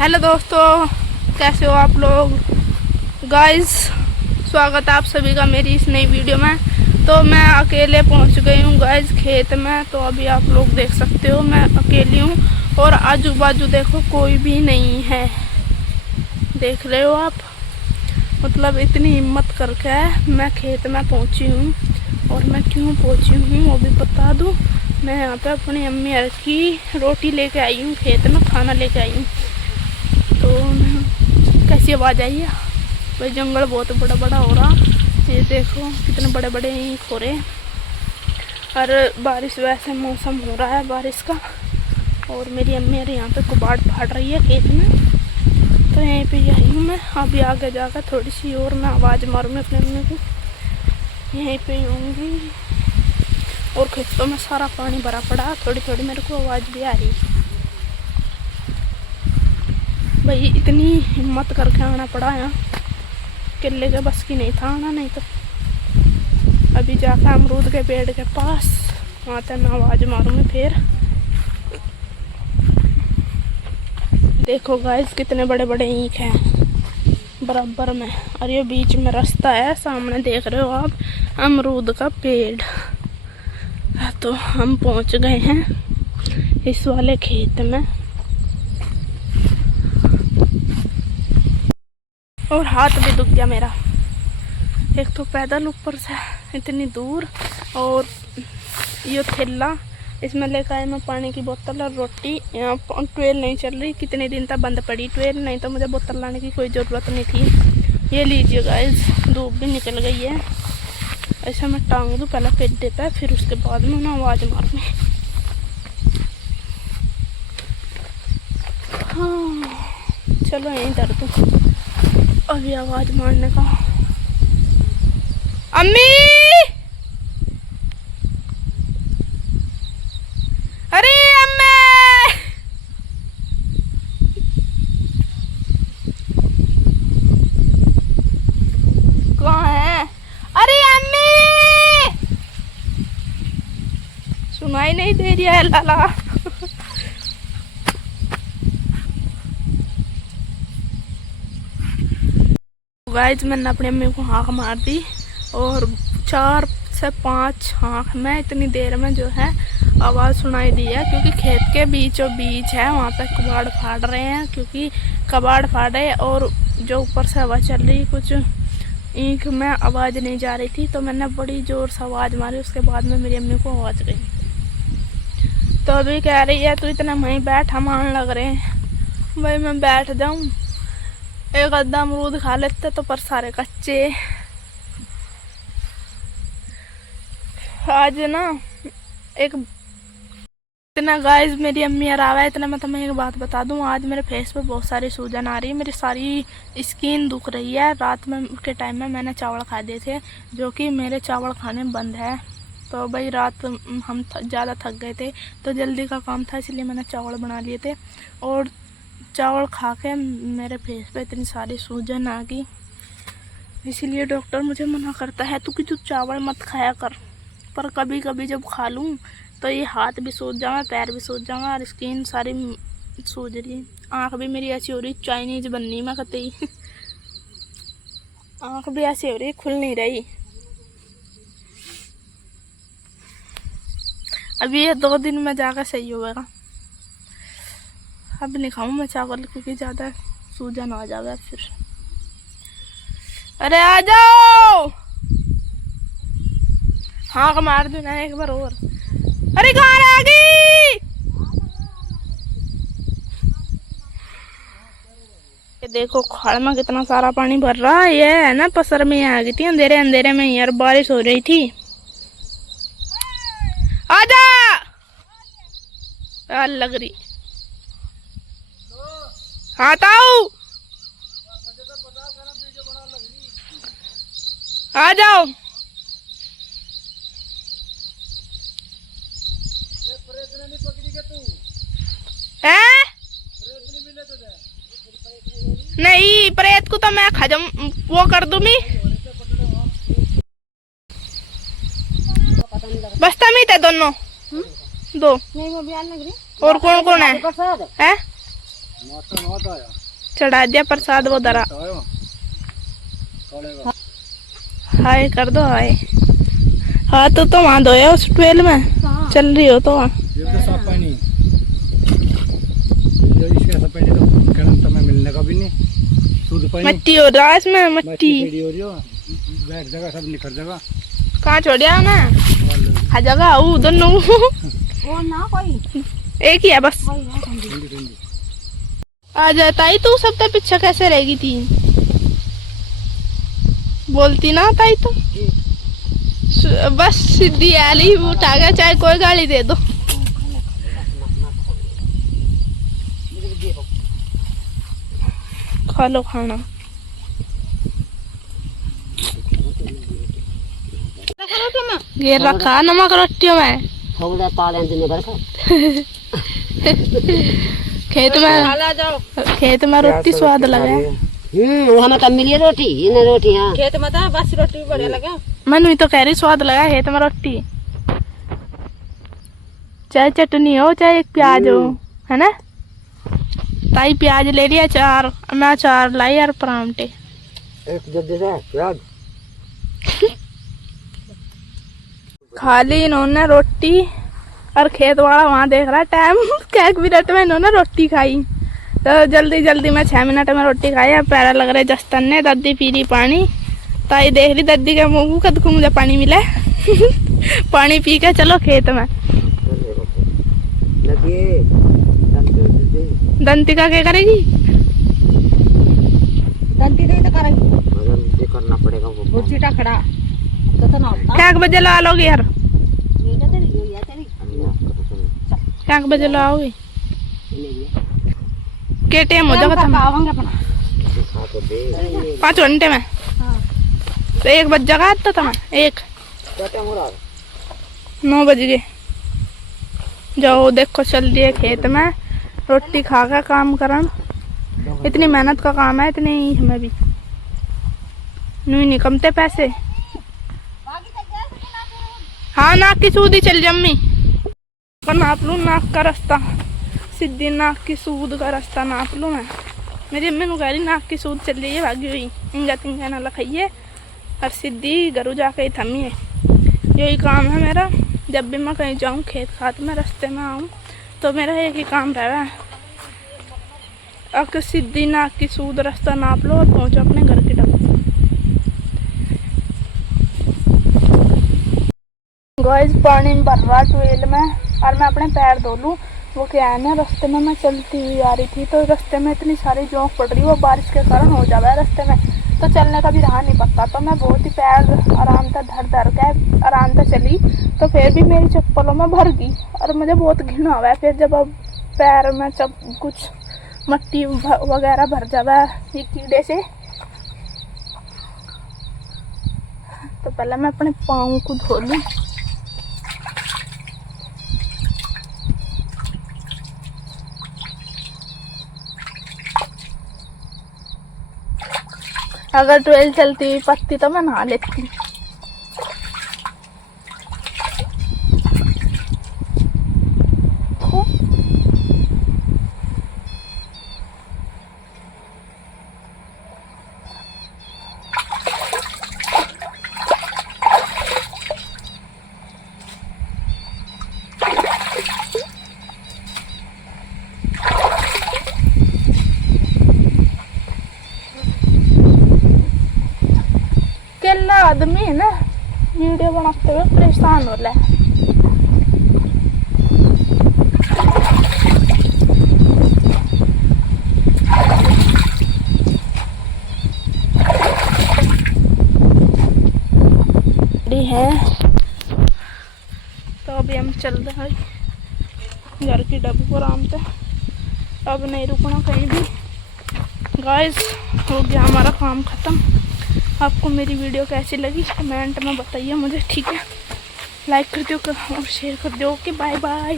Hello दोस्तों, कैसे हो आप लोग। गाइस, स्वागत है आप सभी का मेरी इस नई वीडियो में। तो मैं अकेले पहुंच गई हूँ गाइस खेत में। तो अभी आप लोग देख सकते हो मैं अकेली हूँ और आजू बाजू देखो कोई भी नहीं है। देख रहे हो आप, मतलब इतनी हिम्मत करके मैं खेत में पहुंची हूँ। और मैं क्यों पहुंची हूँ वो भी बता दूँ। मैं यहाँ पे अपनी अम्मी यार की रोटी लेके आई हूँ, खेत में खाना लेके आई हूँ। तो कैसी आवाज़ आई है भाई, जंगल बहुत बड़ा बड़ा हो रहा। ये देखो कितने बड़े बड़े ईंख हो रहे हैं। और बारिश वैसे मौसम हो रहा है बारिश का। और मेरी अम्मी यार यहाँ पे कुबाड़ फाड़ रही है खेत में। तो यहीं पे आई हूँ मैं। अभी आगे जाकर थोड़ी सी और मैं आवाज़ मारूँगी अपने अम्मी को। यहीं पे होंगी। और खेतों में सारा पानी भरा पड़ा, थोड़ी थोड़ी मेरे को आवाज़ भी आ रही है। भाई इतनी हिम्मत करके आना पड़ा यहाँ, किले के बस की नहीं था आना, नहीं तो अभी जाकर अमरूद के पेड़ के पास वहाँ तक मैं आवाज़ मारूँगी फिर। देखो गाइस कितने बड़े बड़े ईंख हैं बराबर में, और ये बीच में रास्ता है। सामने देख रहे हो आप अमरूद का पेड़। तो हम पहुँच गए हैं इस वाले खेत में। और हाथ भी दुख गया मेरा, एक तो पैदल ऊपर से इतनी दूर, और ये थैला इसमें लेकर आए मैं पानी की बोतल और रोटी। यहाँ ट्वेल नहीं चल रही, कितने दिन तक बंद पड़ी ट्वेल, नहीं तो मुझे बोतल लाने की कोई ज़रूरत नहीं थी। ये लीजिए गाइस, धूप भी निकल गई है। ऐसा मैं टांग दूँ पहले पेड्डे पे, फिर उसके बाद में ना आवाज़ मारूँगी। हाँ चलो यहीं धर दूँ अभी आवाज़ मारने का। अम्मी, अरे अम्मी, कहाँ है? अरे अम्मी, सुनाई नहीं दे रही है लाला। गाइस मैंने अपनी अम्मी को हाँक मार दी, और 4 से 5 हाँक में इतनी देर में जो है आवाज़ सुनाई दी है। क्योंकि खेत के बीचों बीच है, वहाँ पे कबाड़ फाड़ रहे हैं। क्योंकि कबाड़ फाड़े और जो ऊपर से हवा चल रही, कुछ ईंख में आवाज़ नहीं जा रही थी। तो मैंने बड़ी ज़ोर से आवाज़ मारी, उसके बाद में मेरी अम्मी को आवाज़ गई। तो अभी कह रही है तू इतना वहीं बैठ, हम आने लग रहे हैं। भाई मैं बैठ जाऊँ, एक आधा अमरूद खा लेते तो, पर सारे कच्चे। आज ना एक इतना गाइस मेरी अम्मी आवा है इतना, मैं तुम्हें एक बात बता दूं। आज मेरे फेस पे बहुत सारी सूजन आ रही है, मेरी सारी स्किन दुख रही है। रात में के टाइम में मैंने चावल खा दिए थे, जो कि मेरे चावल खाने बंद है। तो भाई रात हम ज़्यादा थक गए थे, तो जल्दी का काम था, इसलिए मैंने चावल बना लिए थे। और चावल खा के मेरे फेस पे इतनी सारी सूजन आ गई, इसीलिए डॉक्टर मुझे मना करता है तू कि तू चावल मत खाया कर। पर कभी कभी जब खा लूँ तो ये हाथ भी सूज जाऊँगा, पैर भी सूज जाऊँगा, और स्किन सारी सूज रही। आँख भी मेरी ऐसी हो रही चाइनीज बननी मैं कतई। आँख भी ऐसी हो रही, खुल नहीं रही। अभी ये 2 दिन में जाकर सही होगा। अब नहीं खाऊँ मैं चावल, क्योंकि ज़्यादा सूजन आ जाएगा फिर। अरे आ जाओ, हाँ मार दो ना एक बार और। अरे कहाँ आ गई? ये देखो खाड़ में कितना सारा पानी भर रहा है। ये है ना पसर में आ गई थी अंधेरे अंधेरे में, यार बारिश हो रही थी। आजा यार लग रही। हाँ ताऊ आ जाओ। है नहीं, प्रेत को तो मैं खजम वो कर दूंगी। बस्ता में थे दोनों, दो। और कौन कौन है? चढ़ा दिया प्रसाद वो दरा। हाय कर दो हाय। हाँ तो वहाँ धोया उस ट्वेल में चल रही हो तो वहाँ मिलने का भी नहीं। मट्टी हो रहा है इसमें मट्टी जगह सब निकल जाएगा। कहाँ छोड़िया ना हर जगह दोनों एक ही है बस। आ जाता ही तू सब तो पीछे कैसे रहेगी थी बोलती ना ताई तो बस सीधी आली उठा गया चाहे कोई गाड़ी दे दो। खा लो खाना। ये रखा नमक रोटियों में खेत में रोटी स्वाद लगे। हमें तब मिली रोटी ये रोटी। हाँ खेत में था बस रोटी बढ़िया लगा। मैं तो कह रही स्वाद लगा खेत में रोटी चाहे चटनी हो चाहे एक प्याज हो है ना। ताई प्याज ले लिया चार मैं चार लाई यार परांठे एक जल्दी से प्याज खा ली इन्होंने रोटी और खेत वाला वहाँ देख रहा है टाइम एक मिनट में इन्होंने रोटी खाई तो जल्दी जल्दी में 6 मिनट में रोटी खाई। अब पैरा लग रहे जस्तन ने दादी पी रही पानी। ताई देख रही दादी के मुँह कद को मुझे पानी मिला पानी पी के चलो खेत में। दंतिका क्या करेगी? दंती नहीं तो करेगी करना पड़ेगा वो बुच्चीटा खड़ा तो ना होता। क्या बजे ला लोगे यार? क्या बजे लाओगे? क्या टाइम हो जाएगा? 5 घंटे में तो 1 बज जाएगा तो तुम्हें 9 बज गए। जाओ देखो चल रही है खेत में रोटी खा कर काम करन। इतनी मेहनत का काम है इतनी ही हमें भी नहीं निकमते पैसे। हाँ नाक की सूद ही चल जम्मी पर नाप लू नाक का रास्ता सीधी नाक की सूद का रास्ता नाप लू मैं। मेरी अम्मी को कह रही नाक की सूद चल रही है भागी हुई इंगा तिंगा ना लखाइए और सीधी घरू जाके ही थमी है। यही काम है मेरा जब भी मैं कहीं जाऊँ खेत खात में रास्ते में आऊँ तो मेरा एक ही काम रहा है अगर सीधी नाक की सूद रास्ता नाप लो और पहुँचो अपने घर की तरफ। गाइस पानी में भर रहा ट्यूबवेल में और मैं अपने पैर धो लूँ। वो क्या है ना रास्ते में मैं चलती हुई आ रही थी तो रास्ते में इतनी सारी जोंक पड़ रही वो बारिश के कारण हो जावा है रास्ते में तो चलने का भी रहा नहीं पड़ता। तो मैं बहुत ही पैर आराम से धर के आराम से चली तो फिर भी मेरी चप्पलों में भर गई और मुझे बहुत घिना हुआ है। फिर जब अब पैर में जब कुछ मट्टी वगैरह भर जावा ये कीड़े से तो पहले मैं अपने पाँव को धो लूँ। अगर 12 चलती हुई पत्ती तो मैं नहा लेती। आदमी है ना वीडियो बनाते हुए परेशान हो रहा है। तो अभी हम चल रहे हैं घर की डब्बू को आराम से। अब नहीं रुकना कहीं भी। गाइस हो गया हमारा काम ख़त्म। आपको मेरी वीडियो कैसी लगी कमेंट में बताइए मुझे, ठीक है? लाइक कर दो और शेयर कर दो। Okay bye bye.